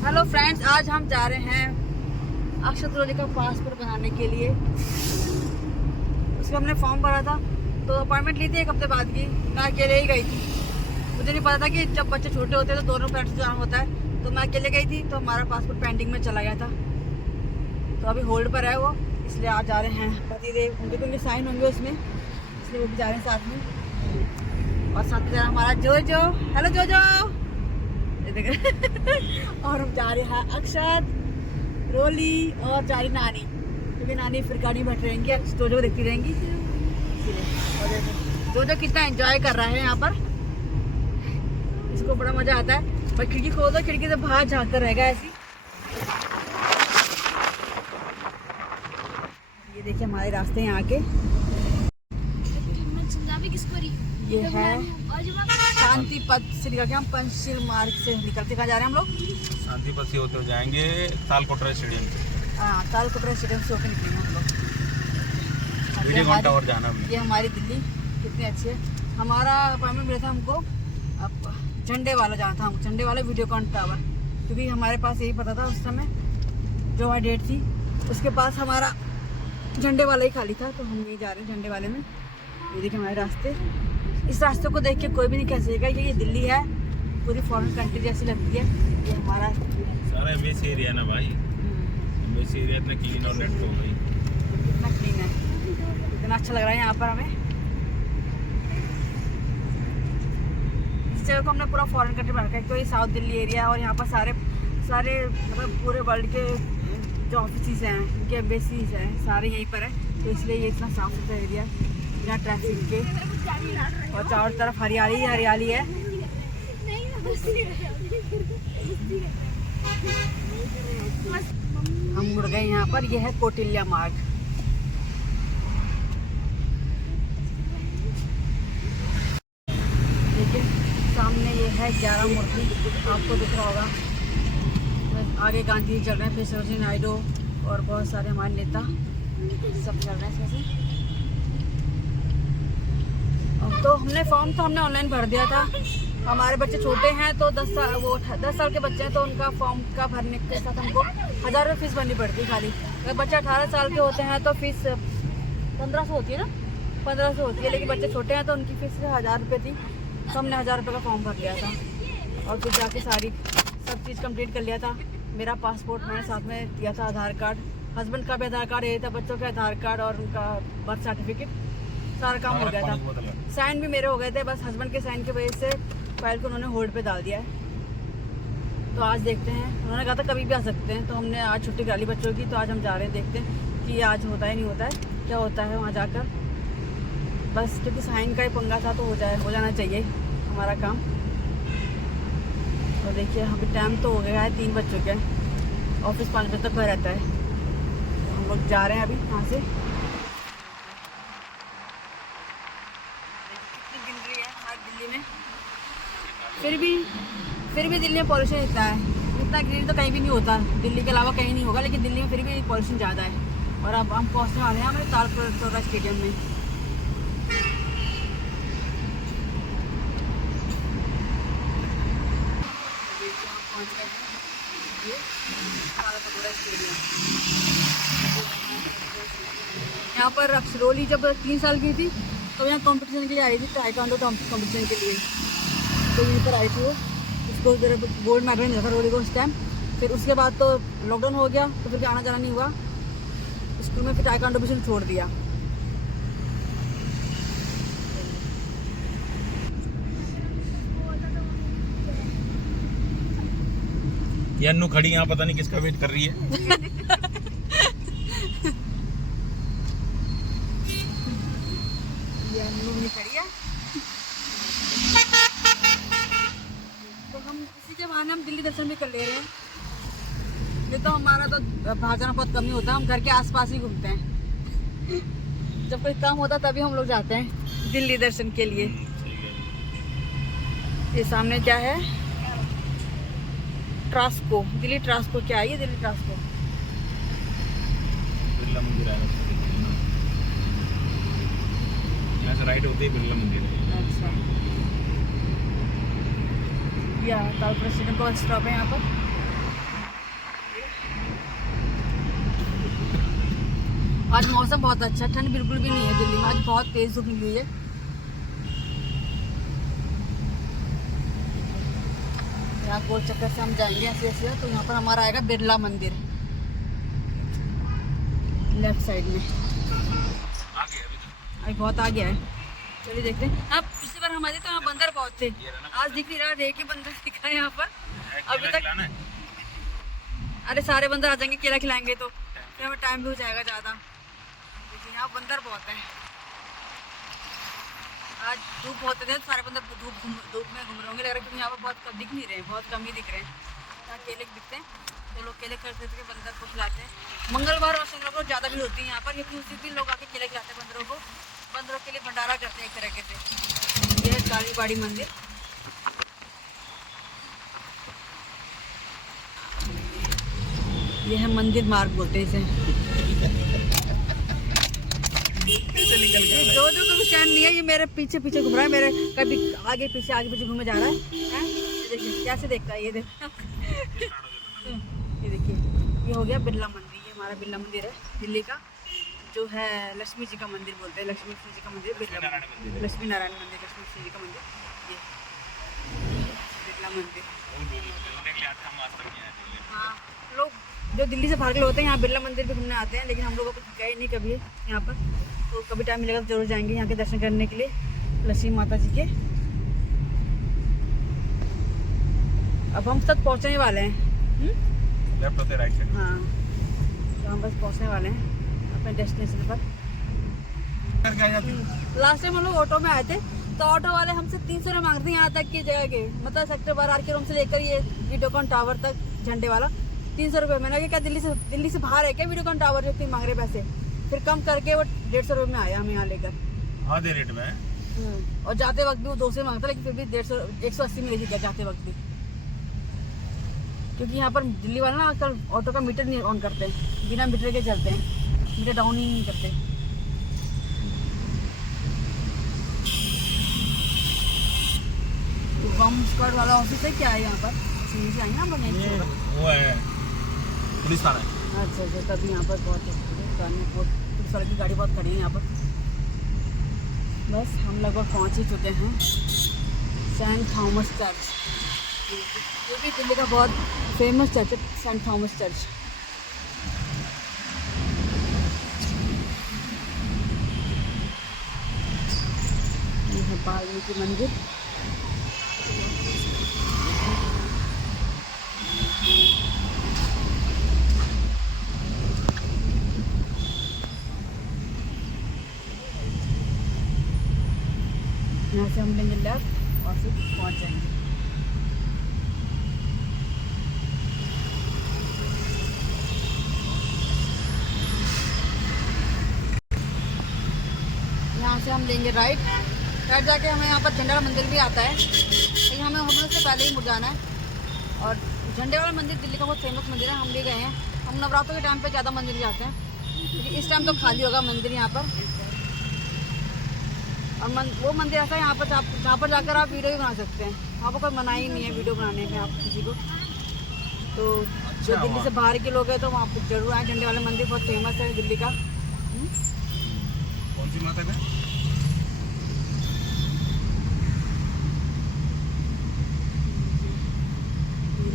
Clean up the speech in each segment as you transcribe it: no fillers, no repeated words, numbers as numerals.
Hello friends, आज हम जा रहे हैं अक्षत रोली का पासपोर्ट बनाने के लिए। उसका हमने फॉर्म भरा था तो अपॉइंटमेंट ली थी 1 हफ्ते बाद की। मैं अकेले ही गई थी, मुझे नहीं पता था कि जब बच्चे छोटे होते हैं तो दोनों पेरेंट्स जाना होता है। तो मैं अकेले गई थी तो हमारा पासपोर्ट पेंडिंग में चला गया था, तो अभी होल्ड पर है वो, इसलिए आज जा रहे हैं। पतिदेव उनके तो उनके साइन होंगे उसमें, इसलिए वो भी जा रहे हैं साथ में। और साथ में जा रहा हमारा जोजो। हेलो जोजो। और हम जा रहे हैं अक्षत रोली और जा रही नानी, क्योंकि नानी फिर गाड़ी बैठ रहेंगी, जोजो देखती रहेंगी इसीलिए। जोजो कितना एंजॉय कर रहा है यहाँ पर, इसको बड़ा मजा आता है। पर खिड़की खोल दो, खिड़की से बाहर झाँक कर रहेगा ऐसी। ये देखिए हमारे रास्ते यहाँ के। ये है शांति पथ से निकल के हम पंचशील मार्ग से निकल के कहाँ जा रहे हैं हम लोग? शांति पथ से होते हुए जाएंगे तालकोटरा स्टेडियम से। हाँ, तालकोटरा स्टेडियम से होकर निकलेंगे हम लोग। वीडियो टावर जाना। ये हमारी दिल्ली कितनी अच्छी है। हमारा अपॉइंटमेंट मिला था हमको, अब झंडे वाला जाना था हमको, झंडे वाला वीडियोकॉन टावर, क्योंकि हमारे पास यही पता था उस समय जो वहाँ डेट थी उसके पास हमारा झंडे वाला ही खाली था, तो हम यही जा रहे हैं झंडे वाले में। ये देखिए हमारे रास्ते, इस रास्ते को देख के कोई भी नहीं कह सकेगा कि ये दिल्ली है, पूरी फॉरेन कंट्री जैसी लगती है। ये हमारा सारा एम्बेसी एरिया ना भाई, एम्बेसी एरिया इतना क्लीन और नेट हो गई, कितना क्लीन है, कितना अच्छा लग रहा है यहाँ पर हमें। इस जगह को हमने पूरा फॉरेन कंट्री बना रखा है, क्योंकि साउथ दिल्ली एरिया और यहाँ पर सारे मतलब पूरे वर्ल्ड के जो ऑफिस हैं, उनके एम्बेसीज हैं, सारे यहीं पर है, तो इसलिए ये इतना साफ सुथरा एरिया है बिना ट्रैफिक के, और चारों तरफ हरियाली ही हरियाली है। हम मुड़ गए यहाँ पर, यह है कौटिल्य मार्ग। देखिए सामने ये है 11 मूर्ति, आपको दिख रहा होगा। आगे गांधी जी चल रहे हैं, फिर सरोजिनी नायडू और बहुत सारे हमारे नेता सब चल रहे हैं इसमें से। तो हमने फॉर्म तो हमने ऑनलाइन भर दिया था। हमारे बच्चे छोटे हैं तो 10 साल के बच्चे हैं, तो उनका फॉर्म का भरने के साथ हमको 1000 रुपये फीस भरनी पड़ती है खाली। अगर बच्चे 18 साल के होते हैं तो फीस 1500 होती है ना, 1500 होती है, लेकिन बच्चे छोटे हैं तो उनकी फीस 1000 रुपये थी। तो हमने 1000 रुपये का फॉर्म भर लिया था और फिर जाके सब चीज़ कंप्लीट कर लिया था। मेरा पासपोर्ट मैंने साथ में दिया था, आधार कार्ड, हस्बैंड का भी आधार कार्ड यही था, बच्चों के आधार कार्ड और उनका बर्थ सर्टिफिकेट, सारा काम हो गया था। साइन भी मेरे हो गए थे, बस हस्बैंड के साइन की वजह से फाइल को उन्होंने होल्ड पे डाल दिया है। तो आज देखते हैं, उन्होंने कहा था कभी भी आ सकते हैं, तो हमने आज छुट्टी करा ली बच्चों की, तो आज हम जा रहे हैं, देखते हैं कि आज होता है नहीं होता है, क्या होता है वहाँ जाकर। बस क्योंकि साइन का ही पंगा था तो हो जाना चाहिए हमारा काम। तो देखिए अभी टाइम तो हो गया है 3 बज चुके हैं, ऑफिस 5 बजे तक रहता है। तो हम लोग जा रहे हैं अभी यहाँ से। दिल्ली में फिर भी दिल्ली में पॉल्यूशन इतना है, इतना ग्रीन तो कहीं भी नहीं होता, दिल्ली के अलावा कहीं नहीं होगा, लेकिन दिल्ली में फिर भी पॉल्यूशन ज़्यादा है। और अब हम पहुँचने वाले हैं हमारे तालकोटरा स्टेडियम में। यहाँ पर अक्षरोली जब 3 साल की थी तो यहाँ कंपटीशन के लिए आई थी, ताइक्वांडो कंपटीशन के लिए, तो यहीं पर आई थी वो। उसको गोल्ड मेडल मिला था रोली को उस टाइम। फिर उसके बाद तो लॉकडाउन हो गया, तो फिर आना जाना नहीं हुआ स्कूल में, फिर ताइक्वांडो भी छोड़ दिया। ये अन्नू खड़ी यहाँ, पता नहीं किसका वेट कर रही है। ये अन्नू भी खड़ी है। तो हम इसी के बहाने हम दिल्ली दर्शन भी कर ले रहे हैं। ये तो हमारा तो बाहर जाना बहुत कम ही होता है, हम घर के आसपास ही घूमते हैं। जब कोई काम होता तभी हम लोग जाते हैं दिल्ली दर्शन के लिए। ये सामने क्या है? ट्रांसको, दिल्ली ट्रांसको। क्या है ये? दिल्ली ट्रांसको बिरला मंदिर आएगा, यहाँ से राइट होते ही बिरला मंदिर है। अच्छा, या तालकोटरा स्टेडियम का स्टॉप है यहाँ पर। आज मौसम बहुत अच्छा, ठंड बिल्कुल भी नहीं है दिल्ली में, आज बहुत तेज धूप निकली है। यहाँ गोल चक्कर से हम जाएंगे ऐसे ऐसे, तो यहाँ पर हमारा आएगा बिरला मंदिर लेफ्ट साइड में। अभी बहुत आ गया है, चलिए देखते हैं। हाँ, पिछली बार हमारे तो यहाँ बंदर बहुत थे, आज दिख नहीं रहा, एक ही बंदर दिखा है यहाँ पर अभी तक। अरे सारे बंदर आ जाएंगे, केला खिलाएंगे तो फिर हमें टाइम भी हो जाएगा ज़्यादा। देखिए यहाँ बंदर बहुत है, आज धूप बहुत है, सारे बंदर धूप में घूम रहे होंगे, लग रहा है क्योंकि यहाँ पर बहुत कम दिख नहीं रहे हैं, बहुत कम ही दिख रहे हैं। यहाँ केले दिखते हैं तो लोग केले खरीद के बंदर को खिलाते हैं। मंगलवार और शनिवार को ज़्यादा भीड़ होती है यहाँ पर, क्योंकि उसी दिन लोग आके केले खिलाते हैं बंदरों को, बंदरों के लिए भंडारा करते हैं एक तरीके से। यह है कालीबाड़ी मंदिर। यह है मंदिर मार्ग बोलते हैं इसे। जो कभी स्टैंड नहीं है, ये मेरे पीछे पीछे घूम रहा है, मेरे कभी आगे पीछे घूमे जा रहा है। ये देखिए कैसे देखता है, ये देखिए ये देखिए, ये हो गया बिरला मंदिर। ये हमारा बिरला मंदिर है दिल्ली का, जो है लक्ष्मी जी का मंदिर बोलते हैं, लक्ष्मी जी का मंदिर बिरला मंदिर, लक्ष्मी नारायण मंदिर, लक्ष्मी जी का मंदिर, ये बिरला मंदिर। हाँ, लोग जो दिल्ली से बाहर के लोग होते हैं यहाँ बिरला मंदिर भी घूमने आते हैं, लेकिन हम लोगों को गए नहीं कभी यहाँ पर, तो कभी टाइम मिलेगा तो जरूर जाएंगे यहाँ के दर्शन करने के लिए लक्ष्मी माता जी के। अब हम तक पहुँचने वाले हैं। लेफ्ट होते राइट साइड। हाँ, तो हम बस पहुँचने वाले हैं अपने डेस्टिनेशन पर। लास्ट टाइम हम लोग ऑटो में आए थे, तो ऑटो वाले हमसे 300 रुपये मांगते हैं यहाँ तक की जगह के, मतलब सेक्टर 12 के रूम से लेकर ये वीडियोकॉन टावर तक, झंडे वाला 300 रुपये। मैंने कहा क्या दिल्ली से बाहर है क्या वीडियोकॉन टावर, जो 3 मांग रहे पैसे। फिर कम करके वो 150 रुपये में आया हमें यहाँ लेकर, आधे रेट में। और जाते वक्त भी वो 200 मांगता, लेकिन फिर भी 180 में ले गया जाते वक्त भी, क्योंकि यहाँ पर दिल्ली वाले ना आजकल ऑटो का मीटर नहीं ऑन करते, बिना मीटर के चलते हैं, मीटर डाउन ही नहीं करते। बम स्क्वाड वाला ऑफिस है क्या है यहाँ पर, सीढ़ी से आएंगे हम लोग, वो है पुलिस थाना। अच्छा अच्छा, तभी यहाँ पर बहुत पुलिस वाले की गाड़ी बहुत खड़ी है यहाँ पर। बस हम लगभग पहुँच ही चुके हैं सेंट थॉमस चर्च, ये भी दिल्ली का बहुत फेमस चर्च है, सेंट थॉमस चर्च। ये है वाल्मीकि मंदिर। यहाँ से हम लेंगे लेफ्ट और फिर पहुँच जाएंगे। यहाँ से हम लेंगे राइट जाके हमें यहाँ पर झंडे वाला मंदिर भी आता है, लेकिन हमें उससे पहले ही मुड़ जाना है। और झंडे वाला मंदिर दिल्ली का बहुत फेमस मंदिर है, हम भी गए हैं। हम नवरात्रों के टाइम पे ज़्यादा मंदिर जाते हैं, क्योंकि इस टाइम तो खाली होगा मंदिर यहाँ पर। और वो मंदिर ऐसा है यहाँ पर जहाँ पर जाकर आप वीडियो भी बना सकते हैं, वहाँ पर कोई मनाही नहीं है वीडियो बनाने में आप किसी को। तो जो दिल्ली से बाहर के लोग हैं तो वहाँ पर जरूर आए, झंडे वाले मंदिर बहुत फेमस है दिल्ली का। कौन सी माता है?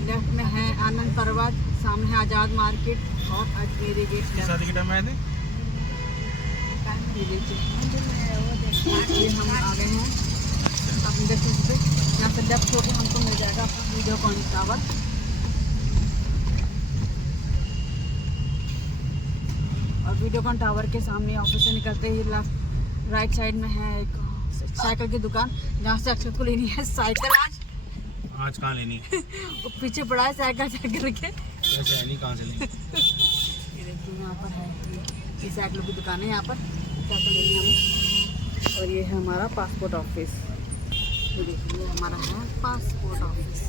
लेफ्ट में है आनंद पर्वत, सामने है आज़ाद मार्केट और अजमेरी गेट। शादी के टाइम में आए थे। ये हम आ गए हैं अपने डेस्टिनेशन पे, यहाँ से लेफ्ट होकर हमको मिल जाएगा अपना वीडियोकॉन टावर। और वीडियोकॉन टावर के सामने ऑफिस से निकलते ही लेफ्ट राइट साइड में है एक साइकिल की दुकान, जहाँ से अक्षत को लेनी है साइकिल। आज कहाँ लेनी? वो पीछे पड़ा है साइकिल के, वैसे है नहीं, कहाँ से लेनी? ये देखिए यहाँ पर है, ये साइकिलों की दुकान है यहाँ पर, साइकिल लेनी हमें। और ये है हमारा पासपोर्ट ऑफिस, ये देखिए ये हमारा है पासपोर्ट ऑफिस।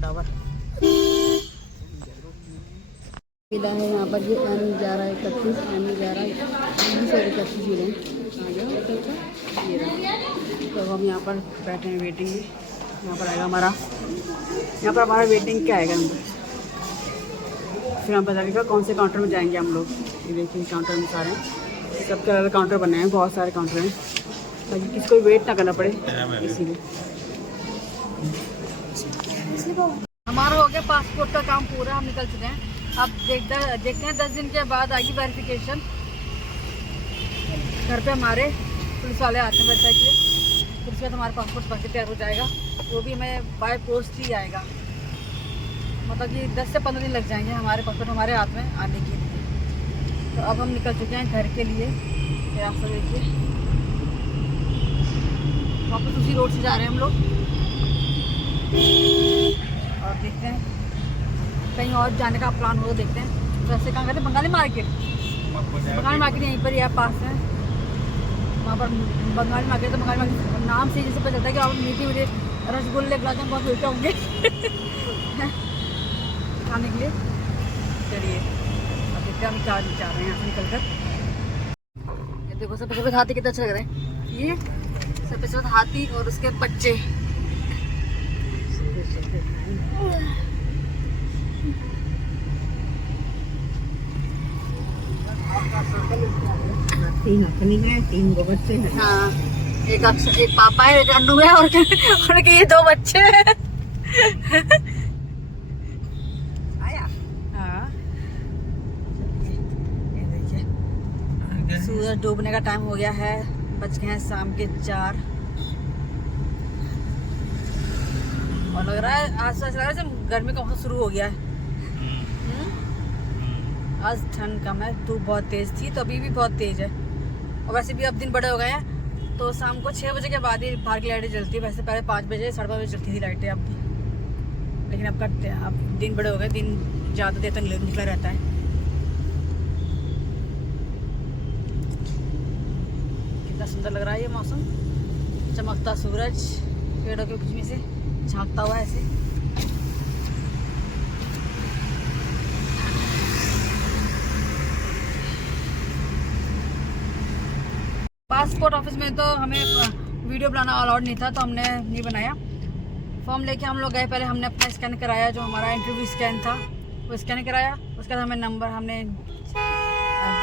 टावर मिला है यहाँ पर, ये N1131 N1131 मिले। आ गया होटल का, ये रहा। तो अब हम यहाँ पर बैठे हैं वेटिंग में। यहाँ पर आएगा हमारा, यहाँ पर हमारा वेटिंग क्या आएगा नंबर, फिर हम बताएगा कौन से काउंटर में जाएंगे हम लोग। ये देखिए काउंटर में सारे सबके अलग काउंटर बने हैं, बहुत सारे काउंटर हैं ताकि किसी को वेट ना करना पड़े, इसीलिए। हमारा हो गया पासपोर्ट का काम पूरा, हम निकल चुके हैं। अब देखते हैं 10 दिन के बाद आएगी वेरिफिकेशन। घर पे हमारे पुलिस वाले आते हैं वेरीफाई के लिए, फिर उसके बाद हमारा पासपोर्ट बन के तैयार हो जाएगा। वो भी हमें बाय पोस्ट ही आएगा, मतलब कि 10 से 15 दिन लग जाएंगे हमारे पासपोर्ट हमारे हाथ में आने के लिए। तो अब हम निकल चुके हैं घर के लिए। रास्ता देखिए, वापस उसी रोड से जा रहे हैं हम लोग। और देखते हैं कहीं और जाने का प्लान हो तो देखते हैं। वैसे कहाँ गए थे? बंगाली मार्केट। बंगाली मार्केट यहीं पर ही है, पास है। वहाँ पर बंगाली मार्केट, तो बंगाली मार्केट नाम से जैसे पता चलता है कि आप मीठे मीठे रसगुल्ले गुलाब जामुन बहुत मिलते होंगे खाने के लिए। चलिए अब देखते हैं हम क्या जा रहे हैं यहाँ से निकल कर। ये देखो सब सफेद हाथी कितना अच्छा लग रहा है। ये सफेद हाथी और उसके बच्चे। तीन गो बच्चे हैं। हाँ, एक पापा है, एक अन्नू है, और उनके ये 2 बच्चे हैं। आया। हाँ, ये देखिए सूरज डूबने का टाइम हो गया है, बज गए हैं शाम के 4। और लग रहा है आज लग रहा है गर्मी का मौसम शुरू हो गया है। आज ठंड कम है, धूप बहुत तेज थी, तो अभी भी बहुत तेज है। और वैसे भी अब दिन बड़े हो गए हैं, तो शाम को 6 बजे के बाद ही बाहर की लाइटें जलती है। वैसे पहले 5 बजे 5:30 बजे चलती थी लाइटें अब की, लेकिन अब करते हैं, अब दिन बड़े हो गए, दिन ज़्यादा देर तक निकला रहता है। कितना सुंदर लग रहा है ये मौसम, चमकता सूरज पेड़ों के बीच में से झांकता हुआ ऐसे। पासपोर्ट ऑफिस में तो हमें वीडियो बनाना अलाउड नहीं था, तो हमने नहीं बनाया। फॉर्म लेके हम लोग गए, पहले हमने अपना स्कैन कराया, जो हमारा इंटरव्यू स्कैन था वो स्कैन कराया। उसके बाद हमें नंबर, हमने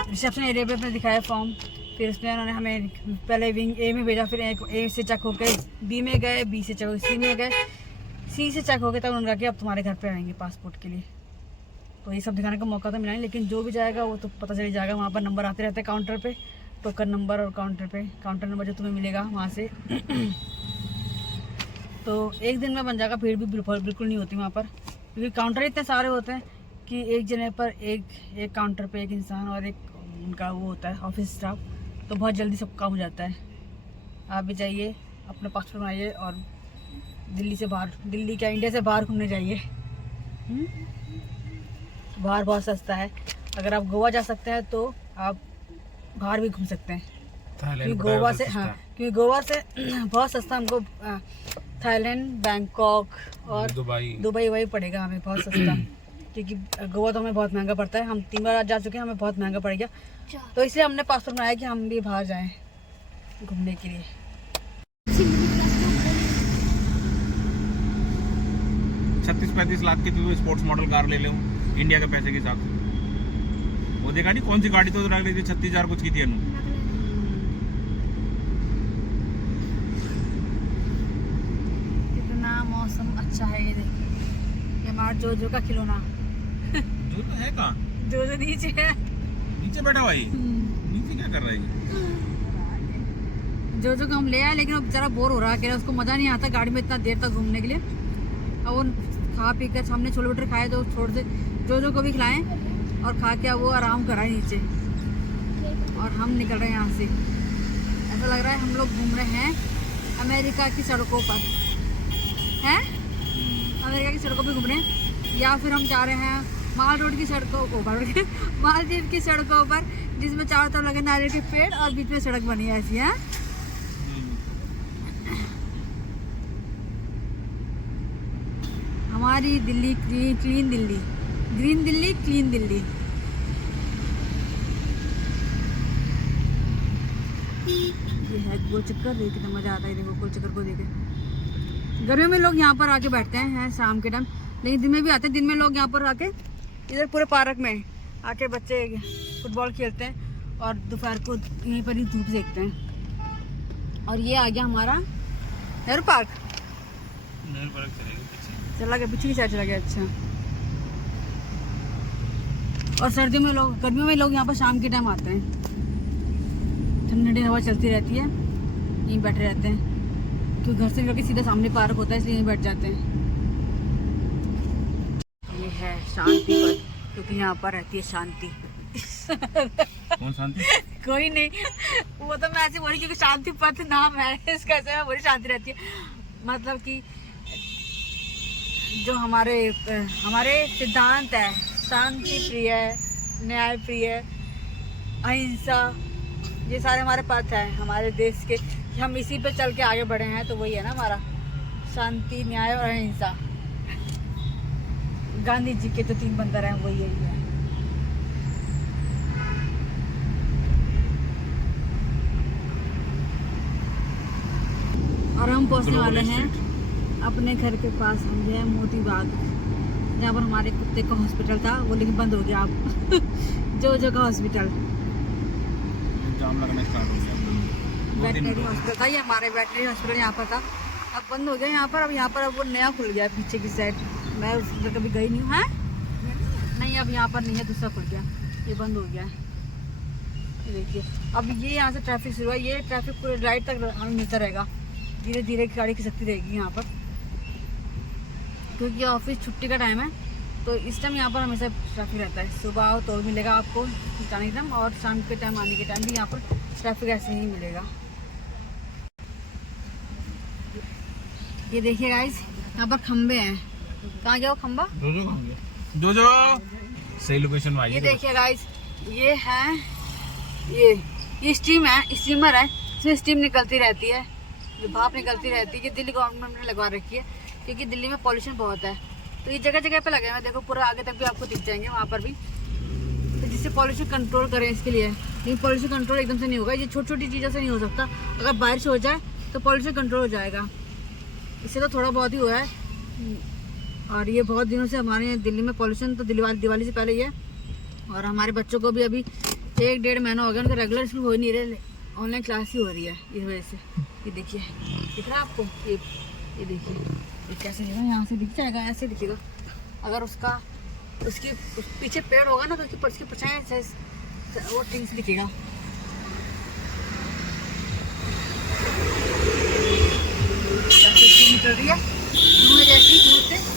रिसेप्शन एरिया पे अपने दिखाया फॉर्म। फिर उसमें उन्होंने हमें पहले विंग ए में भेजा, फिर ए से चेक होकर बी में गए, बी से चेक होकर सी में गए, सी से चेक होकर तब उन्होंने कहा कि अब तुम्हारे घर पे आएंगे पासपोर्ट के लिए। तो ये सब दिखाने का मौका तो मिला नहीं, लेकिन जो भी जाएगा वो तो पता चल जाएगा। वहाँ पर नंबर आते रहते हैं काउंटर पे, टोकन नंबर, और काउंटर नंबर जो तुम्हें मिलेगा वहाँ से। तो एक दिन में बन जाएगा, भीड़ भी बिल्कुल नहीं होती वहाँ पर, क्योंकि काउंटर इतने सारे होते हैं कि एक जने पर एक काउंटर पे एक इंसान और एक उनका वो होता है ऑफिस स्टाफ, तो बहुत जल्दी सब काम हो जाता है। आप भी जाइए, अपना पासपोर्ट बनाइए और दिल्ली से बाहर, दिल्ली क्या इंडिया से बाहर घूमने जाइए। बाहर बहुत सस्ता है। अगर आप गोवा जा सकते हैं तो आप बाहर भी घूम सकते हैं, क्योंकि गोवा से, हाँ, क्योंकि गोवा से बहुत सस्ता हमको थाईलैंड, बैंकॉक और दुबई वही पड़ेगा हमें बहुत सस्ता। क्योंकि गोवा तो हमें बहुत महंगा पड़ता है, हम 3 बार जा चुके हैं, हमें बहुत महंगा पड़ गया। तो इसलिए हमने पासपोर्ट बनाया कि हम भी बाहर जाएं घूमने के लिए। 36-35 लाख की तो स्पोर्ट्स मॉडल कार ले लूं इंडिया के पैसे के हिसाब से। वो देखा नहीं कौन सी गाड़ी तो रख रही थी, 36,000 कुछ की थी अनु। कितना मौसम अच्छा है, ये देखिए, ये हमारा जोजो का खिलौना। जो तो है कहाँ? जोजो नीचे है, नीचे बैठा भाई। नीचे क्या कर रहा है? जोजो को हम ले आए, लेकिन अब जरा बोर हो रहा है, उसको मजा नहीं आता गाड़ी में इतना देर तक घूमने के लिए। अब वो खा पी कर, हमने छोले भटूरे खाए तो थोड़े से जोजो को भी खिलाएं, और खा के वो आराम कर रहा है नीचे, और हम निकल रहे हैं यहाँ से। ऐसा लग रहा है हम लोग घूम रहे हैं अमेरिका की सड़कों पर, हैं? अमेरिका की सड़कों पे घूम रहे हैं, या फिर हम जा रहे हैं माल रोड की सड़कों को, मालदीव की सड़कों पर, जिसमें चारों तरफ लगे नारियल के पेड़ और बीच में सड़क बनी है ऐसी, है। हमारी Delhi clean Delhi, green Delhi, clean Delhi. ये है गोल चक्कर, देख कितना मज़ा आता है। देखो गोल चक्कर को देखे। गर्मियों में लोग यहाँ पर आके बैठते हैं शाम के टाइम, लेकिन दिन में भी आते हैं। दिन में लोग यहाँ पर आके इधर पूरे पार्क में आके बच्चे फुटबॉल खेलते हैं और दोपहर को यहीं पर ही धूप सेकते हैं। और ये आ गया हमारा नेहरू पार्क। चला गया पीछे की साइड चला गया। अच्छा, और सर्दियों में लोग, गर्मियों में लोग यहाँ पर शाम के टाइम आते हैं। ठंडी ठंडी हवा चलती रहती है, यहीं बैठे रहते हैं क्योंकि घर से निकल सीधा सामने पार्क होता है, इसलिए यहीं बैठ जाते हैं। ये है शांति पथ, क्योंकि यहाँ पर रहती है शांति। कौन शांति? कोई नहीं, वो तो मैं ऐसे बोली क्योंकि शांति पथ नाम है इसका, ऐसे मैं बोली शांति रहती है। मतलब कि जो हमारे सिद्धांत है, शांति प्रिय, न्याय प्रिय, अहिंसा, ये सारे हमारे पथ हैं हमारे देश के। हम इसी पे चल के आगे बढ़े हैं, तो वही है ना हमारा शांति, न्याय और अहिंसा। गांधी जी के जो 3 बंदर हैं वही यही है। और हम पहुंचने वाले हैं अपने घर के पास। हम जो है मोती बाग, जहाँ पर हमारे कुत्ते का हॉस्पिटल था, वो लेकिन बंद हो गया अब। जो का हॉस्पिटल जाम लगना स्टार्ट हो गया। वेटनरी हॉस्पिटल था ये, हमारे वेटनरी हॉस्पिटल यहाँ पर था, अब बंद हो गया यहाँ पर। अब यहाँ पर अब वो नया खुल गया पीछे की साइड। मैं उधर कभी गई नहीं हूँ। है नहीं, अब यहाँ पर नहीं है, दूसरा खुल गया, ये बंद हो गया। ये देखिए, अब ये यहाँ से ट्रैफिक शुरू है। ये ट्रैफिक पूरे राइट तक हमें मिलता रहेगा, धीरे धीरे गाड़ी की सकती रहेगी यहाँ पर, क्योंकि ऑफिस छुट्टी का टाइम है। तो इस टाइम यहाँ पर हमेशा ट्रैफिक रहता है। सुबह आओ तो मिलेगा आपको जाने के टाइम, और शाम के टाइम आने के टाइम भी यहाँ पर ट्रैफिक ऐसे ही मिलेगा। ये देखिए गाइस, यहाँ पर खंबे हैं। कहाँ गया वो खंबा? जो सही लोकेशन में आई। ये देखिए गाइस, ये है ये स्टीम है, स्टीमर है, इसमें स्टीम निकलती रहती है, जो भाप निकलती रहती है। ये दिल्ली गवर्नमेंट ने लगवा रखी है, क्योंकि दिल्ली में पॉल्यूशन बहुत है। तो ये जगह जगह पे लगे हुए, देखो पूरा आगे तक भी आपको दिख जाएंगे वहाँ पर भी, तो जिससे पॉल्यूशन कंट्रोल करें इसके लिए। लेकिन पॉल्यूशन कंट्रोल एकदम से नहीं होगा, ये छोटी छोटी चीज़ों से नहीं हो सकता। अगर बारिश हो जाए तो पॉल्यूशन कंट्रोल हो जाएगा, इससे तो थोड़ा बहुत ही हुआ है। और ये बहुत दिनों से हमारे यहाँ दिल्ली में पॉल्यूशन तो दिवाली से पहले ही है। और हमारे बच्चों को भी अभी 1-1.5 महीना हो गया, उनका रेगुलर स्कूल हो ही नहीं रहे, ऑनलाइन क्लास ही हो रही है इस वजह से। ये देखिए, दिख रहा है आपको? ये देखिए, ये कैसे दिखेगा, यहाँ से दिख जाएगा, ऐसे दिखेगा। अगर उसके पीछे पेड़ होगा ना, तो उसकी परछाई से वो ठीक से दिखेगा। निकल रही है धुएं जैसी दूर से।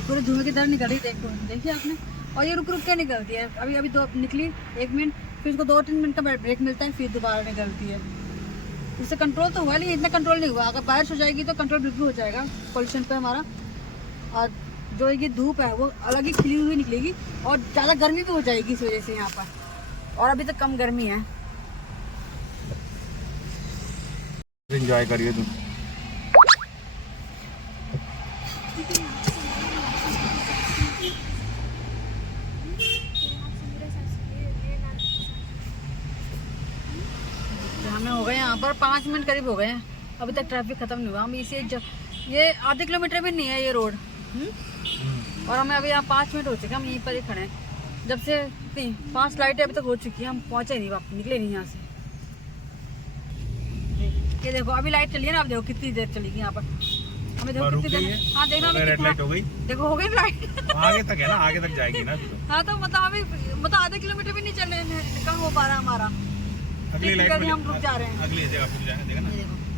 पूरे धुएं की तरह निकल रही, देखिए आपने। और ये रुक रुक के निकलती है, अभी दो निकली 1 मिनट, फिर उसको 2-3 मिनट का ब्रेक मिलता है, फिर दोबारा निकलती है। इससे कंट्रोल तो हुआ, लेकिन इतना कंट्रोल नहीं हुआ। अगर बारिश हो जाएगी तो कंट्रोल बिल्कुल हो जाएगा पॉल्यूशन पे हमारा। और जो ये धूप है वो अलग ही खिली हुई निकलेगी, और ज़्यादा गर्मी भी हो जाएगी इस वजह से यहाँ पर। और अभी तक कम गर्मी है। एंजॉय करिए तुम। हमें हो गए यहाँ पर 5 मिनट करीब हो गए हैं, अभी तक ट्रैफिक खत्म नहीं हुआ। हम इसे ये आधे किलोमीटर भी नहीं है ये रोड। और हमें अभी यहाँ 5 मिनट हो चुके हैं, हम यहीं पर ही खड़े हैं। जब से 5 लाइटें अभी तक हो चुकी हैं, हम पहुँचे नहीं, वापस निकले नहीं यहाँ से। ये देखो अभी लाइट चली है ना, अब देखो कितनी देर चलेगी यहाँ पर। हमें देखो कितनी देर। हाँ देखना, रेड लाइट हो गई, देखो हो गई लाइट। आगे तक है ना, आगे तक जाएगी ना। हाँ तो मतलब अभी आधे किलोमीटर भी नहीं चल रहे, कम हो पा रहा हमारा। अगली लाइट में हम रुक जा रहे हैं, अगली जगह पे जाएंगे, देखा ना।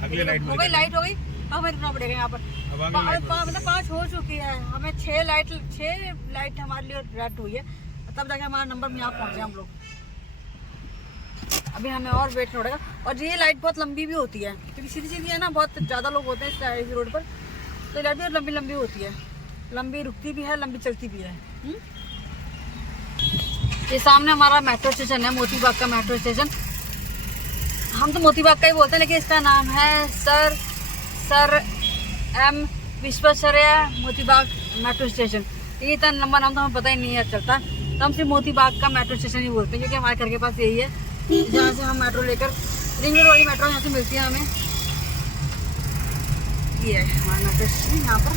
अगली लाइट हो गई, लाइट हो गई, हमें रुकना पड़ेगा यहाँ पर। मतलब 5 हो चुकी है, हमें 6 लाइट हमारे लिए रेड हुई है, तब जाके हमारा नंबर में यहाँ पहुँचे हम लोग। अभी हमें और वेट करना पड़ेगा। और ये लाइट बहुत लंबी भी होती है, क्योंकि सीधी सीधी है ना, बहुत ज़्यादा लोग होते हैं इस रोड पर, तो लाइट भी लंबी लंबी होती है, लंबी रुकती भी है, लंबी चलती भी है। ये सामने हमारा मेट्रो स्टेशन है, मोती बाग का मेट्रो स्टेशन। हम तो मोती बाग का ही बोलते हैं, लेकिन इसका नाम है sir M Visvesvaraya Motibagh metro station. ये इतना लंबा नाम तो हमें पता ही नहीं है चलता, तो हम सिर्फ मोतीबाग का मेट्रो स्टेशन ही बोलते हैं, क्योंकि हमारे घर के पास यही है जहाँ से हम मेट्रो लेकर, रिंग रोड वाली मेट्रो यहाँ से मिलती है हमें। ये है हमारा मेट्रो स्टेशन यहाँ पर।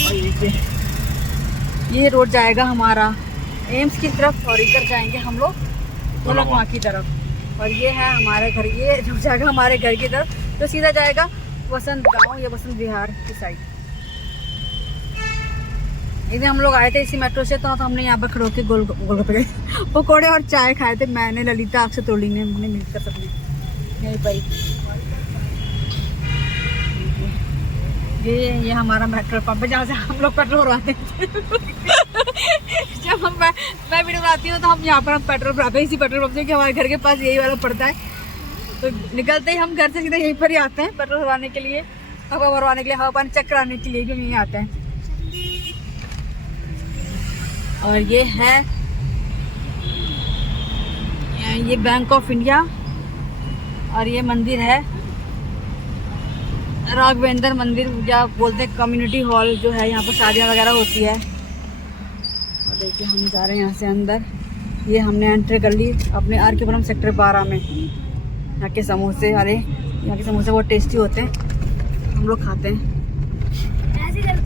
और ये देखिए, ये रोड जाएगा हमारा एम्स की तरफ और इधर जाएंगे हम लोग गोलकवा की तरफ। और ये है हमारे घर, ये रुक जाएगा हमारे घर की तरफ, तो सीधा जाएगा वसंत गांव या वसंत विहार की साइड। इधर हम लोग आए थे इसी मेट्रो से, तो हमने यहाँ पर खड़े होकर गोलगप्पे पकौड़े और चाय खाए थे। मैंने, ललिता, अक्षय, तोड़ी ने, हमने मिलकर सबने यहीं पर। ये हमारा मेट्रो पंप है जहाँ से हम लोग पेट्रोल भरवाते हैं। जब मैं वीडियो बनाती हूँ तो हम यहाँ पर पेट्रोल भराते हैं इसी पेट्रोल पंप से, कि हमारे घर के पास यही वाला पड़ता है। तो निकलते ही हम घर से सीधे यहीं पर ही आते हैं पेट्रोल भरवाने के लिए, हवा भरवाने के लिए, हवा पानी चेक कराने के लिए भी यहीं आते हैं। और ये है, ये बैंक ऑफ इंडिया, और ये मंदिर है राघवेंद्र मंदिर, या बोलते हैं कम्युनिटी हॉल, जो है यहाँ पर शादियाँ वगैरह होती है। और देखिए हम जा रहे हैं यहाँ से अंदर। ये हमने एंट्री कर ली अपने RK पुरम सेक्टर 12 में। यहाँ के समोसे, अरे यहाँ के समोसे बहुत टेस्टी होते हैं, हम लोग खाते हैं।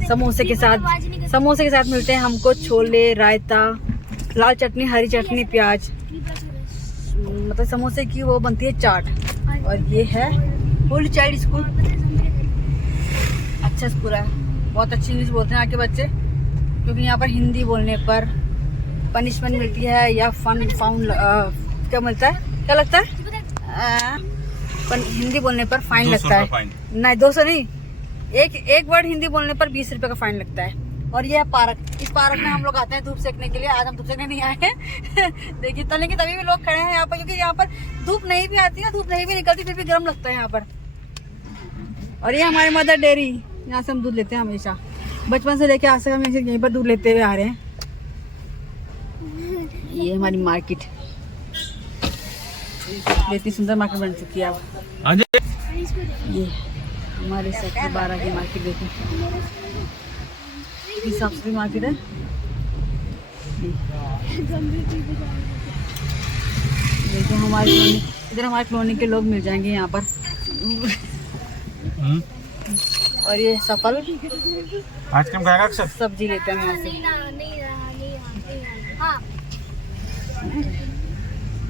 समोसे के साथ मिलते हैं हमको छोले, रायता, लाल चटनी, हरी चटनी, प्याज, मतलब समोसे की वो बनती है चाट। और ये है होली चाइल्ड स्कूल, अच्छा स्कूल है, बहुत अच्छी इंग्लिश बोलते हैं यहाँ के बच्चे, क्योंकि यहाँ पर हिंदी बोलने पर पनिशमेंट मिलती है या फन फाउंड क्या मिलता है, क्या लगता है, हिंदी बोलने पर फाइन लगता है। नहीं 200 नहीं, एक वर्ड हिंदी बोलने पर 20 रुपये का फाइन लगता है। और ये है पार्क, इस पार्क में हम लोग आते हैं धूप सेकने के लिए। आज हम धूप सेकने नहीं आए हैं देखिए, तो लेकिन तभी भी लोग खड़े हैं यहाँ पर, क्योंकि यहाँ पर धूप नहीं भी आती है, धूप नहीं भी निकलती, फिर भी गर्म लगता है यहाँ पर। और ये हमारी मदर डेयरी, यहाँ से हम दूध लेते हैं हमेशा, बचपन से लेके आज तक हम यहीं पर दूध लेते हुए आ रहे हैं। ये हमारी मार्केट, इतनी सुंदर मार्केट बन चुकी है अब। ये हमारे सेक्टर 12 की मार्केट देखो, साफ सुथरी मार्केट है। देखो हमारे इधर हमारे कॉलोनी के लोग मिल जाएंगे यहाँ पर। और ये सफल आज कम खाएगा अक्सर, सब्जी लेते हैं यहाँ से।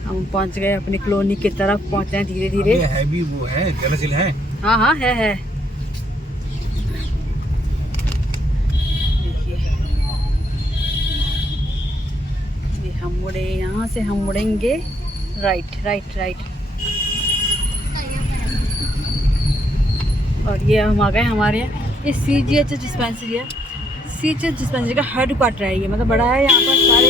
हम पहुँच गए अपनी कॉलोनी की तरफ, पहुँचे हैं धीरे धीरे। है भी वो है जलसिल है। हाँ हाँ है। ये हम मुड़े, यहाँ से हम मुड़ेंगे राइट। और ये हम आ गए हमारे यहाँ, ये CGH डिस्पेंसरी है। CGH डिस्पेंसरी का हेड क्वार्टर है ये, मतलब बड़ा है। यहाँ पर सारे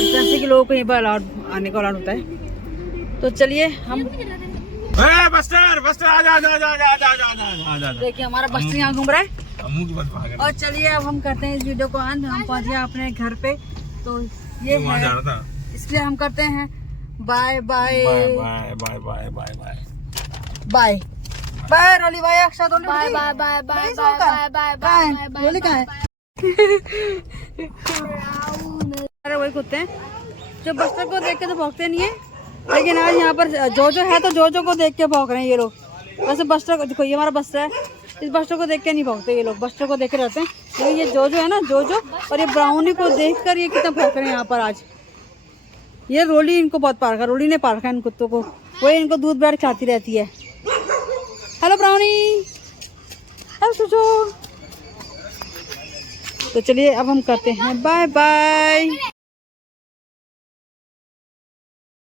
डिस्पेंसरी के लोगों को यहीं पर आने का अलाउड होता है। तो चलिए हम बस्टर आ जा। देखिए हमारा बस्टर यहाँ घूम रहा है। और चलिए अब हम करते हैं इस वीडियो को अंत। हम पहुँच गए अपने घर पे, तो ये है, इसलिए हम करते हैं बाय रोली भाई, अक्षर रोली बाय। रोली कहाँ है? अरे वही कुत्ते हैं जो बस्टर को देख के तो भौंकते नहीं है, लेकिन आज यहाँ पर जोजो है तो जोजो को देख के भौंक रहे हैं ये लोग। वैसे बस्टर को देखो, ये हमारा बस्टर है, इस बस्टर को देख के नहीं भौंकते ये लोग, बस्टर को देख के रहते हैं। लेकिन ये जोजो है ना, जोजो और ये ब्राउनी को देखकर ये कितना भौंक रहे हैं यहाँ पर आज। ये रोली इनको बहुत पारखा, रोली ने पारखा इन कुत्तों को, वही इनको दूध बैठ खाती रहती है। हेलो ब्राउनी, हेलो जोजो। तो चलिए अब हम करते हैं बाय।